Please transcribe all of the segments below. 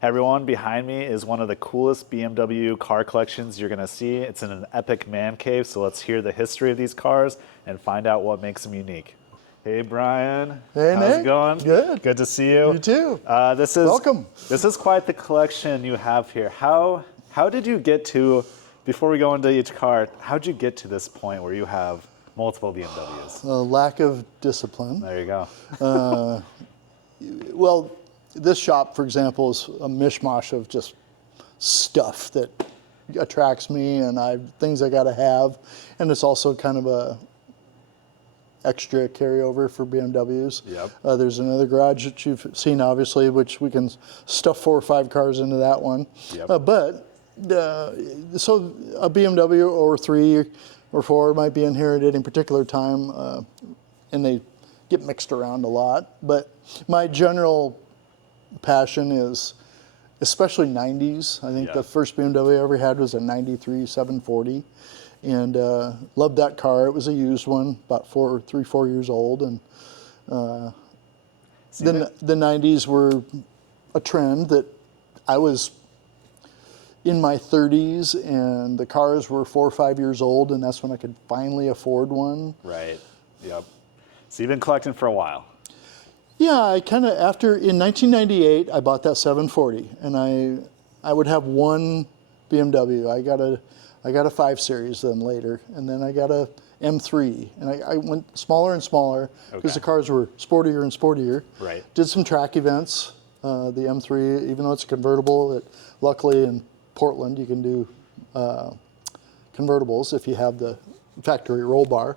Hey everyone, behind me is one of the coolest BMW car collections you're gonna see. It's in an epic man cave, so let's hear the history of these cars and find out what makes them unique. Hey Brian, hey how's Nick. it going? Good. Good to see you. You too. Welcome. This is quite the collection you have here. How did you get to, before we go into each car, how did you get to this point where you have multiple BMWs? Lack of discipline. There you go. Well, this shop, for example, is a mishmash of just stuff that attracts me and things I got to have. And it's also kind of a extra carryover for BMWs. Yep. There's another garage that you've seen, obviously, which we can stuff 4 or 5 cars into that one. Yep. So a BMW or 3 or 4 might be in here at any particular time, and they get mixed around a lot. But my general passion is especially 90s. I think the first BMW I ever had was a 93 740, and loved that car. It was a used one, about 4 years old, and then the 90s were a trend that I was in my 30s, and the cars were 4 or 5 years old, and that's when I could finally afford one. Right. Yep. So you've been collecting for a while. Yeah, I kind of, in 1998, I bought that 740, and I would have one BMW. I got a 5 Series then later, and then I got a M3, and I went smaller and smaller because the cars were sportier and sportier. Right. Did some track events. The M3, even though it's a convertible, luckily in Portland you can do convertibles if you have the factory roll bar.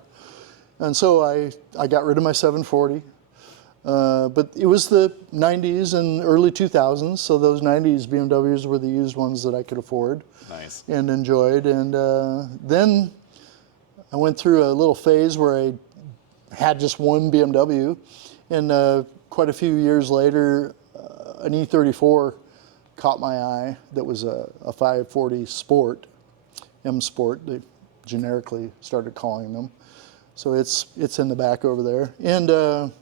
And so I got rid of my 740. But it was the 90s and early 2000s, so those 90s BMWs were the used ones that I could afford. Nice. And enjoyed. And then I went through a little phase where I had just one BMW, and quite a few years later, an E34 caught my eye. That was a 540 Sport, M Sport, they generically started calling them. So it's in the back over there. And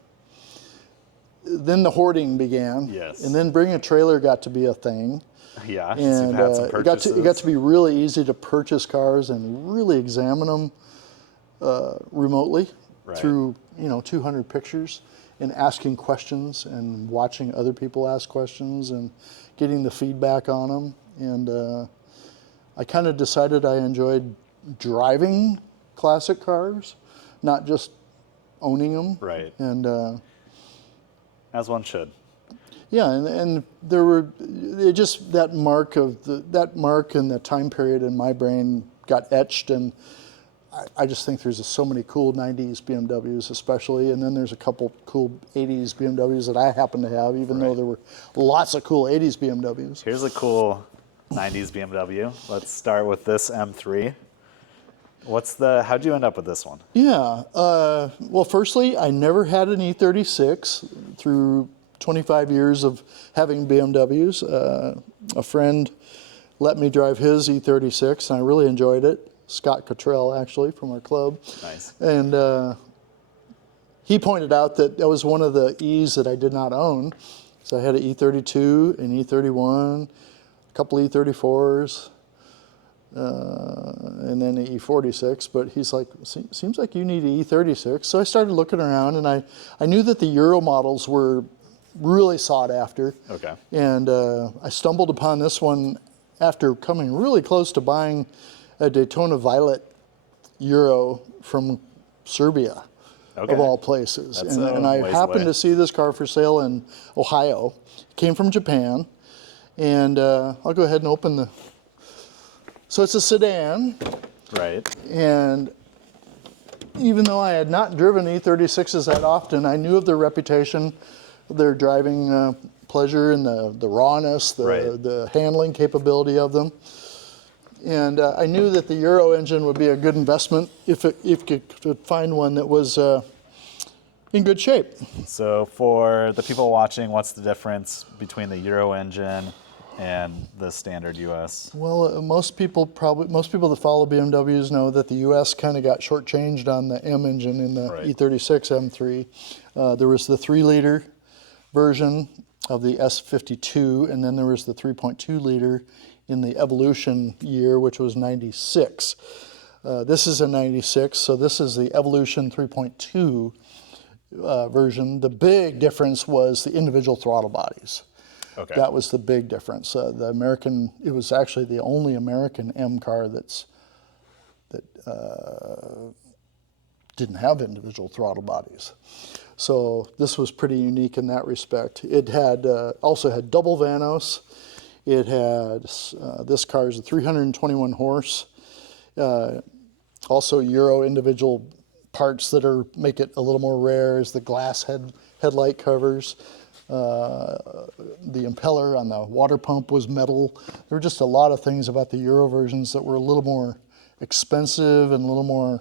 then the hoarding began. Yes. And then bringing a trailer got to be a thing. Yeah. And so you've had some purchases. it got to be really easy to purchase cars and really examine them remotely through 200 pictures, and asking questions and watching other people ask questions and getting the feedback on them. And I kind of decided I enjoyed driving classic cars, not just owning them. Right. And as one should. yeah, and there were just that mark and the time period in my brain got etched, and I just think there's so many cool 90s BMWs especially, and then there's a couple cool 80s BMWs that I happen to have, even though there were lots of cool 80s BMWs. Here's a cool 90s BMW. Let's start with this M3. How'd you end up with this one? Yeah, well, firstly, I never had an E36 through 25 years of having BMWs. A friend let me drive his E36, and I really enjoyed it. Scott Cottrell, actually, from our club. Nice. And he pointed out that was one of the E's that I did not own. So I had an E32, an E31, a couple E34s, and then an E46. But he's like, seems like you need an E36. So I started looking around, and I knew that the Euro models were really sought after. Okay. And I stumbled upon this one after coming really close to buying a Daytona Violet Euro from Serbia, of all places. And I happened to see this car for sale in Ohio. It came from Japan. And I'll go ahead and open the... So it's a sedan. Right. And even though I had not driven E36s that often, I knew of their reputation, their driving pleasure, and the rawness, the handling capability of them. And I knew that the Euro engine would be a good investment if you could find one that was in good shape. So for the people watching, what's the difference between the Euro engine and the standard US? Well, most people that follow BMWs know that the US kind of got shortchanged on the M engine in the E36 M3. There was the 3-liter version of the S52, and then there was the 3.2 liter in the Evolution year, which was 96. This is a 96, so this is the Evolution 3.2 version. The big difference was the individual throttle bodies. Okay. That was the big difference. The American, it was actually the only American M car that didn't have individual throttle bodies. So this was pretty unique in that respect. It had also had double Vanos. It had, this car is a 321 horse. Also Euro individual parts that make it a little more rare is the glass headlight covers. The impeller on the water pump was metal. There were just a lot of things about the Euro versions that were a little more expensive and a little more,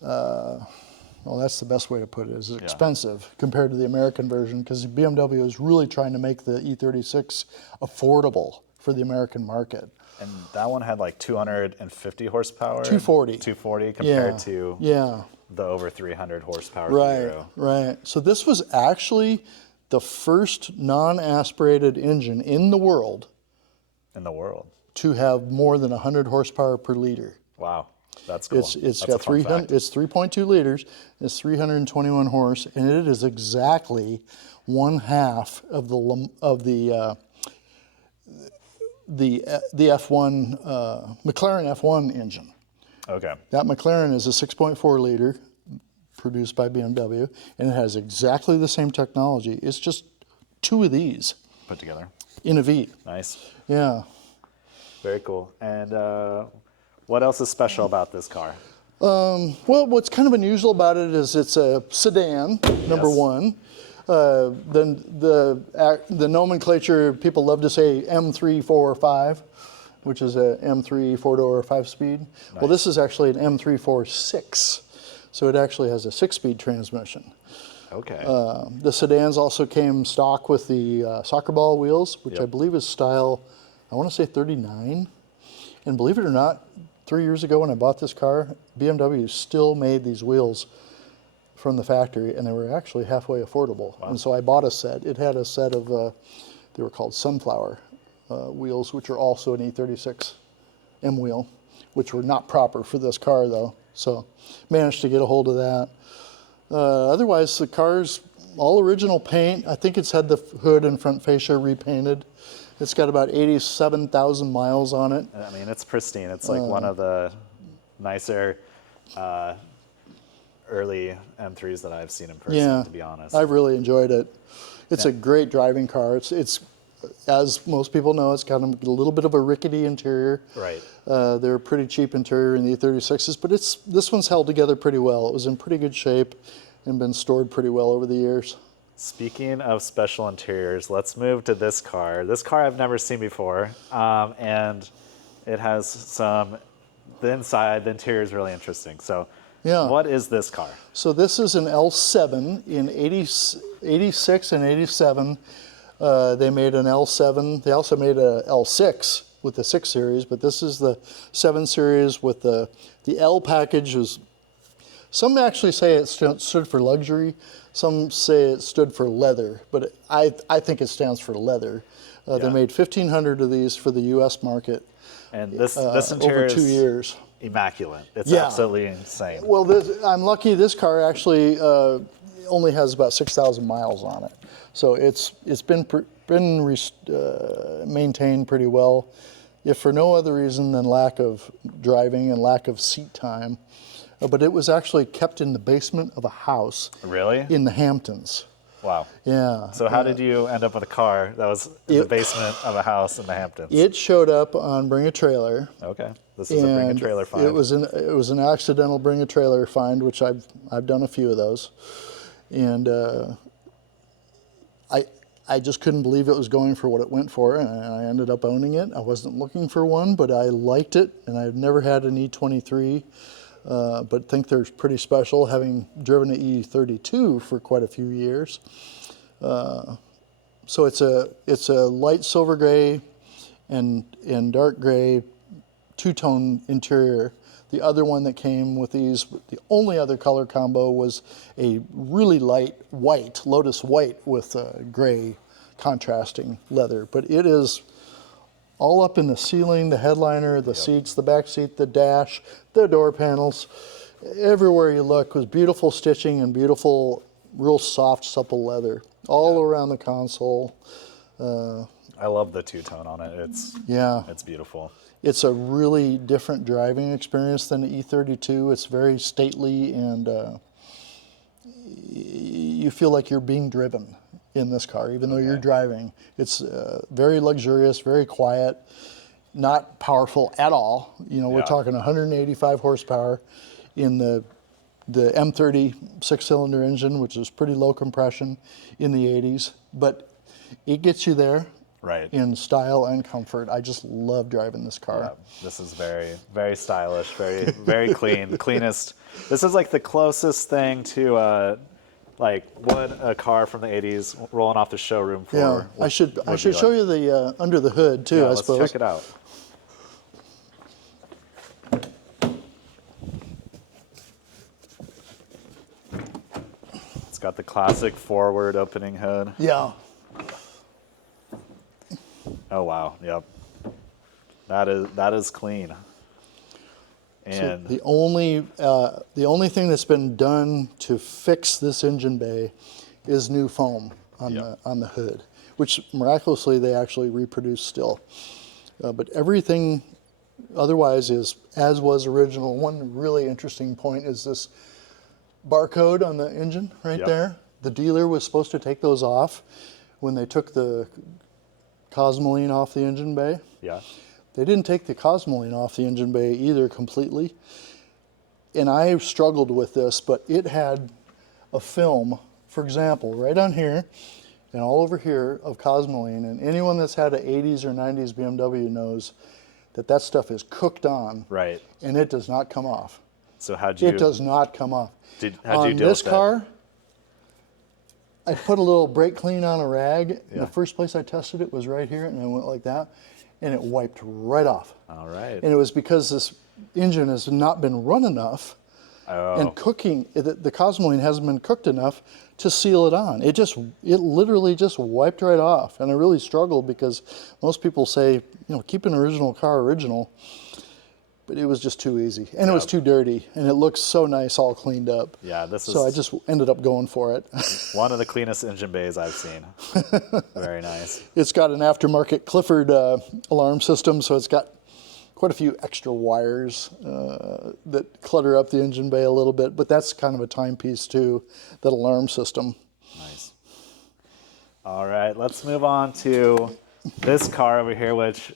well, that's the best way to put it, is expensive compared to the American version, because BMW is really trying to make the E36 affordable for the American market. And that one had like 250 horsepower? 240. 240 compared to the over 300 horsepower Euro. Right. So this was actually the first non-aspirated engine in the world. To have more than 100 horsepower per liter. Wow, that's cool. It's got 300. It's 3.2 liters. It's 321 horse, and it is exactly one half of the F1 McLaren F1 engine. Okay. That McLaren is a 6.4 liter produced by BMW, and it has exactly the same technology. It's just two of these put together in a V. Nice. Yeah. Very cool. And what else is special about this car? Well, what's kind of unusual about it is it's a sedan, number one. Then the nomenclature, people love to say M3, 4, or 5, which is a M3 4-door 5-speed. Nice. Well, this is actually an M3 4 6, so it actually has a 6-speed transmission. Okay. The sedans also came stock with the soccer ball wheels, which I believe is style, I want to say 39. And believe it or not, 3 years ago when I bought this car, BMW still made these wheels from the factory, and they were actually halfway affordable. Wow. And so I bought a set. It had a set of, they were called Sunflower wheels, which are also an E36 M wheel, which were not proper for this car though. So managed to get a hold of that. Otherwise, the car's all original paint. I think it's had the hood and front fascia repainted. It's got about 87,000 miles on it. I mean, it's pristine. It's like one of the nicer early M3s that I've seen in person, to be honest. I've really enjoyed it. It's a great driving car. It's, as most people know, it's got a little bit of a rickety interior. Right. They're a pretty cheap interior in the E36s, but this one's held together pretty well. It was in pretty good shape and been stored pretty well over the years. Speaking of special interiors, let's move to this car. This car I've never seen before, and it has the inside, the interior is really interesting. So what is this car? So this is an L7 in 86 and 87. They made an L7. They also made a L6 with the 6 Series, but this is the 7 Series with the L package. Some actually say it stood for luxury. Some say it stood for leather, but I think it stands for leather. They made 1,500 of these for the U.S. market. And this interior over 2 years. Immaculate. It's absolutely insane. Well, I'm lucky this car actually only has about 6,000 miles on it. So it's been maintained pretty well, if for no other reason than lack of driving and lack of seat time. But it was actually kept in the basement of a house. Really? In the Hamptons. Wow. Yeah. So how did you end up with a car that was in the basement of a house in the Hamptons? It showed up on Bring a Trailer. Okay. This is a Bring a Trailer find. It was an accidental Bring a Trailer find, which I've done a few of those. And I just couldn't believe it was going for what it went for, and I ended up owning it. I wasn't looking for one, but I liked it, and I've never had an E23. But think they're pretty special, having driven an E32 for quite a few years. So it's a light silver gray and dark gray two-tone interior The other one that came with these, the only other color combo was a really light white, Lotus white with gray contrasting leather. But it is all up in the ceiling, the headliner, the seats, the back seat, the dash, the door panels. Everywhere you look was beautiful stitching and beautiful, real soft, supple leather all around the console. I love the two-tone on it. It's beautiful. It's a really different driving experience than the E32. It's very stately, and you feel like you're being driven in this car, even though you're driving. It's very luxurious, very quiet, not powerful at all. You know, we're talking 185 horsepower in the M30 six-cylinder engine, which is pretty low compression in the 80s, but it gets you there. Right. In style and comfort. I just love driving this car. Yeah, this is very, very stylish, very, very clean, the cleanest. This is like the closest thing to like what a car from the 80s rolling off the showroom for. Yeah, I should show you the under the hood too, I suppose. Let's check it out. It's got the classic forward opening hood. Yeah. Oh wow! Yep, that is clean. And so the only thing that's been done to fix this engine bay is new foam on the hood, which miraculously they actually reproduce still. But everything otherwise is as was original. One really interesting point is this barcode on the engine right there. The dealer was supposed to take those off when they took the Cosmoline off the engine bay. Yeah. They didn't take the Cosmoline off the engine bay either completely. And I struggled with this, but it had a film, for example, right on here and all over here of Cosmoline. And anyone that's had an 80s or 90s BMW knows that that stuff is cooked on. Right. And it does not come off. So how'd you? It does not come off. How'd you deal this with car, I put a little brake clean on a rag. Yeah. The first place I tested it was right here, and I went like that, and it wiped right off. All right. And it was because this engine has not been run enough, and cooking, the Cosmoline hasn't been cooked enough to seal it on. It literally just wiped right off, and I really struggled because most people say, you know, keep an original car original. But it was just too easy, and it was too dirty, and it looks so nice all cleaned up. Yeah, so I just ended up going for it. One of the cleanest engine bays I've seen. Very nice. It's got an aftermarket Clifford alarm system, so it's got quite a few extra wires that clutter up the engine bay a little bit, but that's kind of a timepiece too, that alarm system. Nice. All right, let's move on to this car over here, which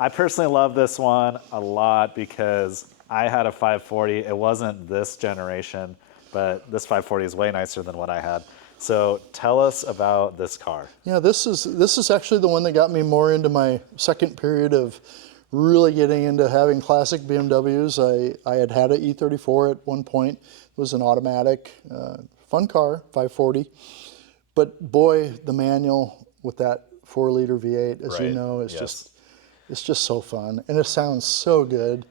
I personally love this one a lot because I had a 540. It wasn't this generation, but this 540 is way nicer than what I had. So tell us about this car. Yeah, this is actually the one that got me more into my second period of really getting into having classic BMWs. I had an E34 at one point. It was an automatic, fun car, 540. But boy, the manual with that 4-liter V8, as you know, is it's just so fun, and it sounds so good.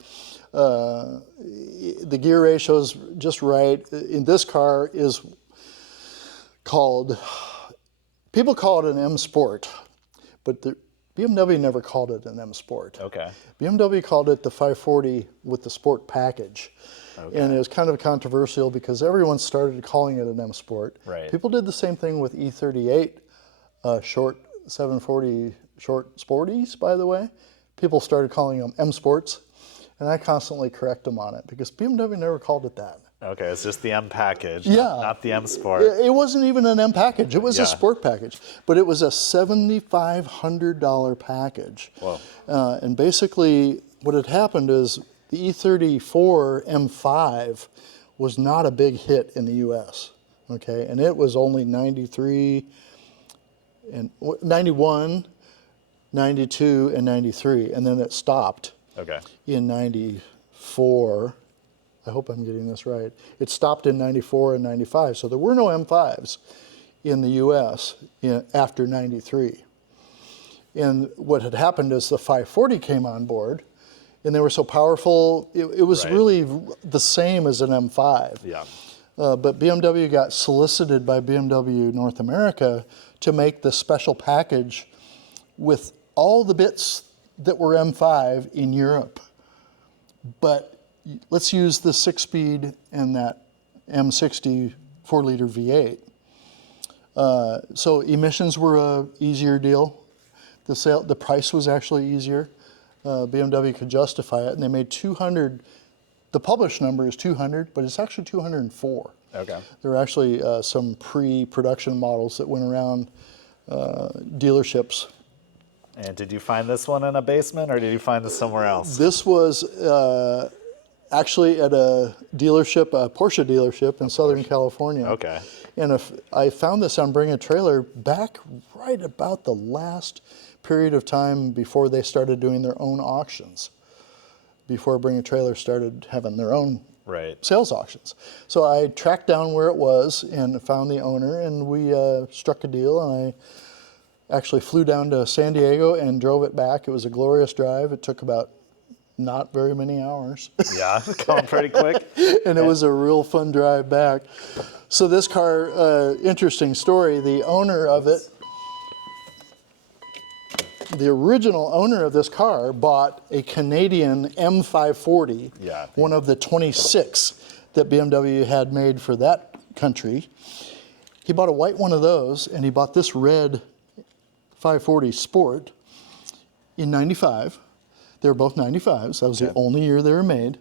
The gear ratio is just right. In this car is called, people call it an M Sport, but the BMW never called it an M Sport. Okay. BMW called it the 540 with the Sport package. Okay. And it was kind of controversial because everyone started calling it an M Sport. Right. People did the same thing with E38 short 740 short sporties, by the way. People started calling them M Sports, and I constantly correct them on it because BMW never called it that. Okay, it's just the M package, Yeah. not the M Sport. It wasn't even an M package. It was a Sport package, but it was a $7,500 package. Whoa. And basically what had happened is the E34 M5 was not a big hit in the US, okay? And it was only 93 and 91, 92, and 93, and then it stopped in 94. I hope I'm getting this right. It stopped in 94 and 95, so there were no M5s in the US after 93. And what had happened is the 540 came on board, and they were so powerful. It was Right. really the same as an M5. Yeah. But BMW got solicited by BMW North America to make the special package with all the bits that were M5 in Europe. But let's use the 6-speed and that M60 4-liter V8. So emissions were a easier deal. The price was actually easier. BMW could justify it, and they made 200. The published number is 200, but it's actually 204. Okay. There were actually some pre-production models that went around dealerships. And did you find this one in a basement, or did you find this somewhere else? This was actually at a dealership, a Porsche dealership in Southern California. Okay. And I found this on Bring a Trailer back right about the last period of time before they started doing their own auctions, before Bring a Trailer started having their own Right. sales auctions. So I tracked down where it was and found the owner, and we struck a deal, and I actually flew down to San Diego and drove it back. It was a glorious drive. It took about not very many hours. Yeah, going pretty quick. And it was a real fun drive back. So this car, interesting story, the owner of it, the original owner of this car bought a Canadian M540, Yeah. one of the 26 that BMW had made for that country. He bought a white one of those, and he bought this red 540 Sport in 95. They were both 95s. That was the only year they were made.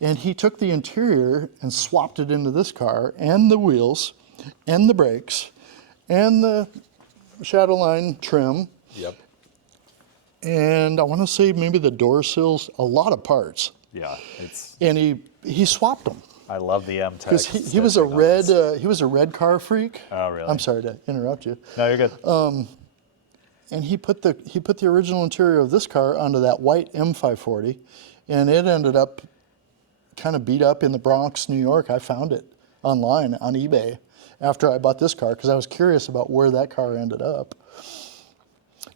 And he took the interior and swapped it into this car, and the wheels, and the brakes, and the Shadowline trim, Yep. and I want to say maybe the door sills, a lot of parts. Yeah. It's. And he swapped them I love the M because he was a red car freak. Oh, really? I'm sorry to interrupt you. No, you're good. And he put the original interior of this car onto that white M540, and it ended up kind of beat up in the Bronx, New York. I found it online on eBay after I bought this car because I was curious about where that car ended up.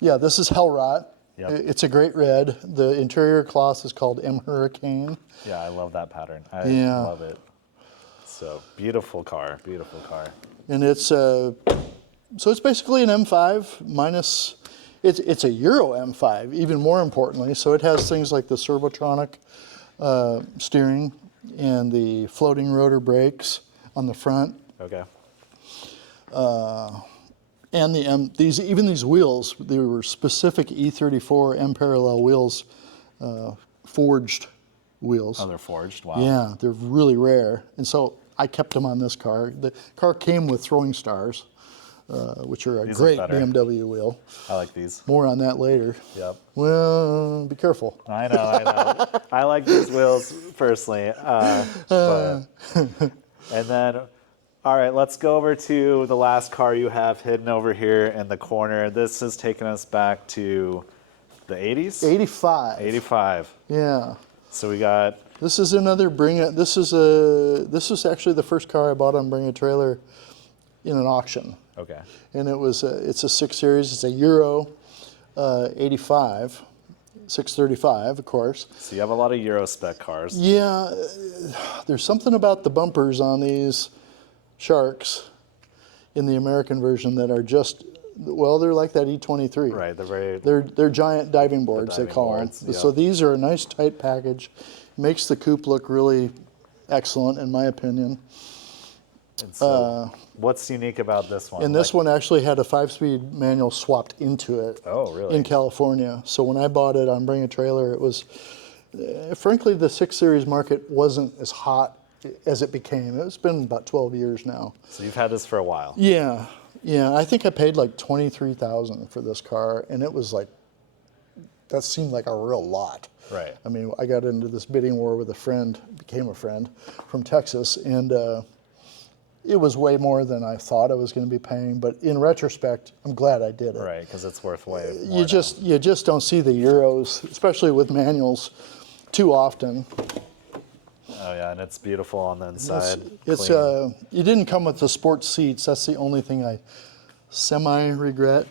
Yeah, this is Hellrot. Yep. It's a great red. The interior cloth is called M Hurricane. Yeah, I love that pattern. I Yeah. love it. So beautiful car, beautiful car. And it's so it's basically an M5 minus. It's a Euro M5, even more importantly. So it has things like the Servotronic steering and the floating rotor brakes on the front. Okay. And these wheels, they were specific E34 M parallel wheels, forged wheels. Oh, they're forged. Wow. Yeah, they're really rare. And so I kept them on this car. The car came with throwing stars, which are a These great look better. BMW wheel. I like these. More on that later. Yep. Well, be careful. I know. I like these wheels personally. And then, all right, let's go over to the last car you have hidden over here in the corner. This has taken us back to the 80s? 85. 85. Yeah. So we got, This is another this is actually the first car I bought on Bring a Trailer in an auction. okay. And it's a 6 Series. It's a Euro 85, 635, of course. So you have a lot of Euro spec cars. Yeah, there's something about the bumpers on these Sharks in the American version that are just, well, they're like that E23. Right, they're very, They're giant diving boards, they diving call boards, them. yeah. So these are a nice tight package. Makes the coupe look really excellent, in my opinion. and so what's unique about this one? And this one actually had a 5-speed manual swapped into it. Oh, really? In California. So when I bought it on Bring a Trailer, it was, frankly, the 6 Series market wasn't as hot as it became. It's been about 12 years now. So you've had this for a while. Yeah, I think I paid like $23,000 for this car, and it was like, that seemed like a real lot. Right. I mean, I got into this bidding war with a friend, became a friend from Texas, and it was way more than I thought I was going to be paying. But in retrospect, I'm glad I did it. Right, because it's worth way more You just don't see the Euros, especially with manuals, too often. Oh yeah, and it's beautiful on the inside. It's clean. you didn't come with the sports seats. That's the only thing I semi regret.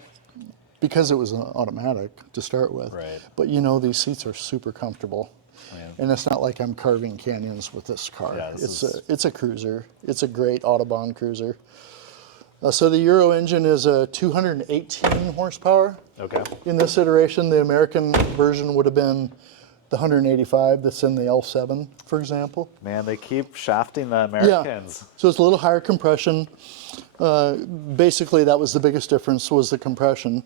because it was an automatic to start with. Right. But you know, these seats are super comfortable. Yeah. And it's not like I'm carving canyons with this car. Yeah, It's a cruiser. It's a great Autobahn cruiser. So the Euro engine is a 218 horsepower. Okay. In this iteration, the American version would have been the 185 that's in the L7, for example. Man, they keep shafting the Americans. Yeah. So it's a little higher compression. Basically, that was the biggest difference, was the compression.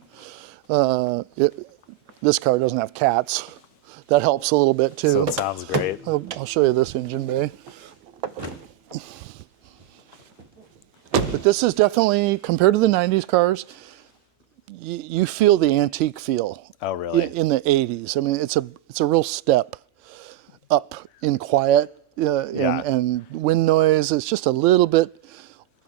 This car doesn't have cats. That helps a little bit too. So it sounds great. I'll show you this engine bay. But this is definitely, compared to the 90s cars, you feel the antique feel. Oh, really? In the 80s. I mean, it's a real step up in quiet and wind noise. It's just a little bit,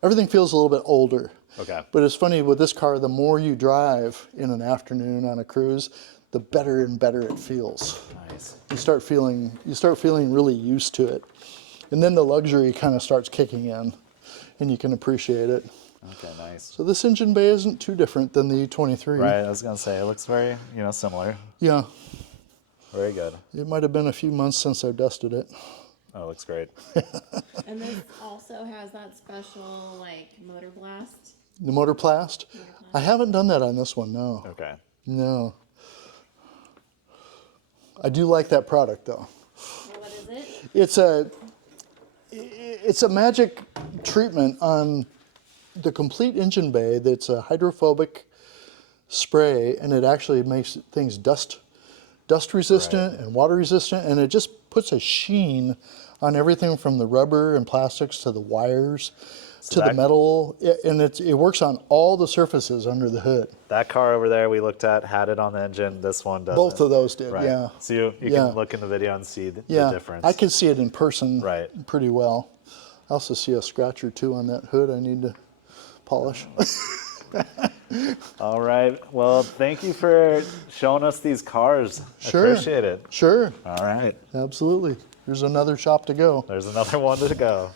everything feels a little bit older. Okay. But it's funny, with this car, the more you drive in an afternoon on a cruise, the better and better it feels. Nice. You start feeling really used to it. And then the luxury kind of starts kicking in, and you can appreciate it. Okay, nice. So this engine bay isn't too different than the E23. Right, I was gonna say, it looks very, similar. Yeah. Very good. It might have been a few months since I dusted it. Oh, it looks great. And this also has that special, like, motor blast. The motor blast? I haven't done that on this one, no. Okay. No. I do like that product, though. Well, what is it? It's a magic treatment on the complete engine bay that's a hydrophobic spray, and it actually makes things dust resistant and water resistant, and it just puts a sheen on everything from the rubber and plastics to the wires to the metal, and it works on all the surfaces under the hood. That car over there we looked at had it on the engine. This one doesn't. Both of those did, Right. yeah. So you can look in the video and see the difference. I can see it in person Right. pretty well. I also see a scratch or two on that hood I need to polish. All right. Well, thank you for showing us these cars. Sure. Appreciate it. Sure, All right. absolutely. There's another shop to go. There's another one to go.